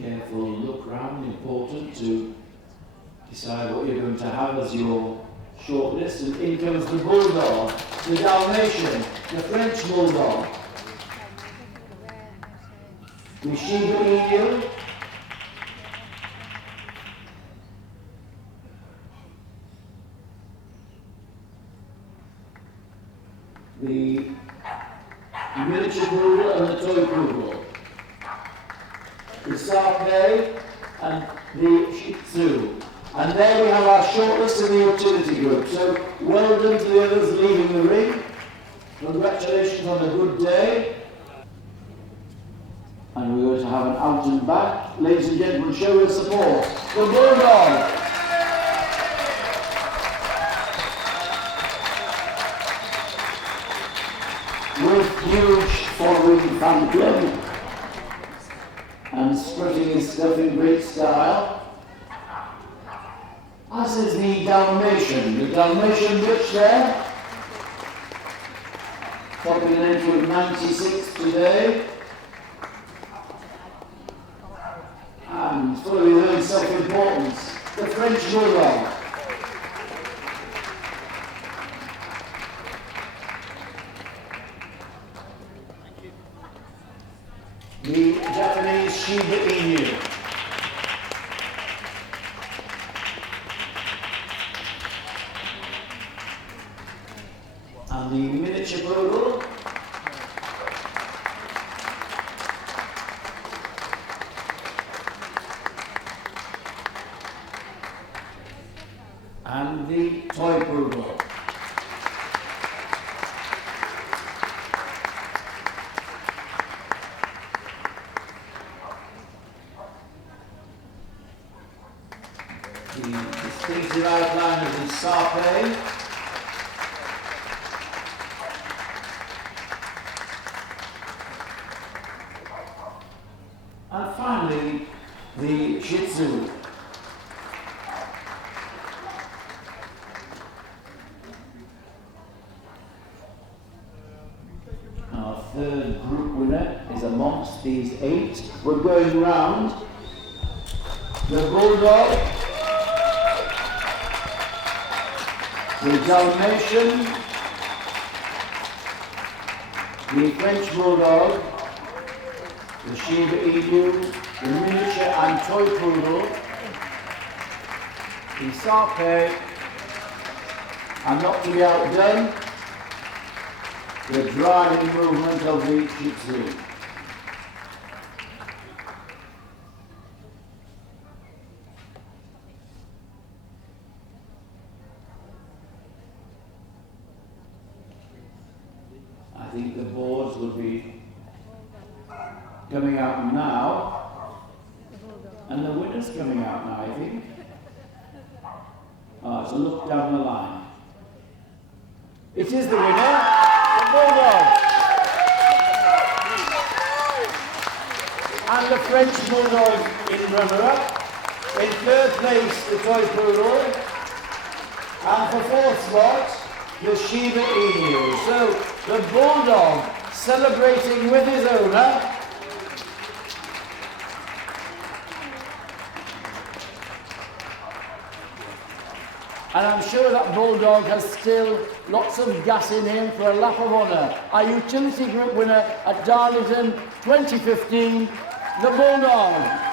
careful look round, important to decide what you're going to have as your shortlist. And in comes the Bulldog, the Dalmatian, the French Bulldog, the Sealaville, the miniature poodle and the toy poodle, the Sarpé and the Shih Tzu. And there we have our shortlist in the utility group. So well done to the others leaving the ring. Congratulations on a good day. And we're going to have an out and back. Ladies and gentlemen, show your support. The Bulldog. With huge following fan club and strutting his stuff in great style. As is the Dalmatian Rich there, topping an entry of 96 today, and full of his own self-importance, the French Bulldog. The Japanese Shiba Inu. And the miniature poodle. And the toy poodle. The distinctive outline of the Sarpé. And finally, the Shih Tzu. Our third group winner is amongst these 8. We're going round. The Bulldog, the Dalmatian, the French Bulldog, the Shiba Inu, the miniature and toy poodle, the Sarpé, and not to be outdone, the driving movement of the Shih Tzu. I think the boards will be coming out now, and the winner's coming out now, I think. It's a look down the line. It is the winner, the Bulldog. And the French Bulldog in runner-up. In third place, the toy poodle. And for fourth spot, the Shiba Inu. So the Bulldog celebrating with his owner. And I'm sure that Bulldog has still lots of gas in him for a lap of honour. Our utility group winner at Darlington 2015, the Bulldog.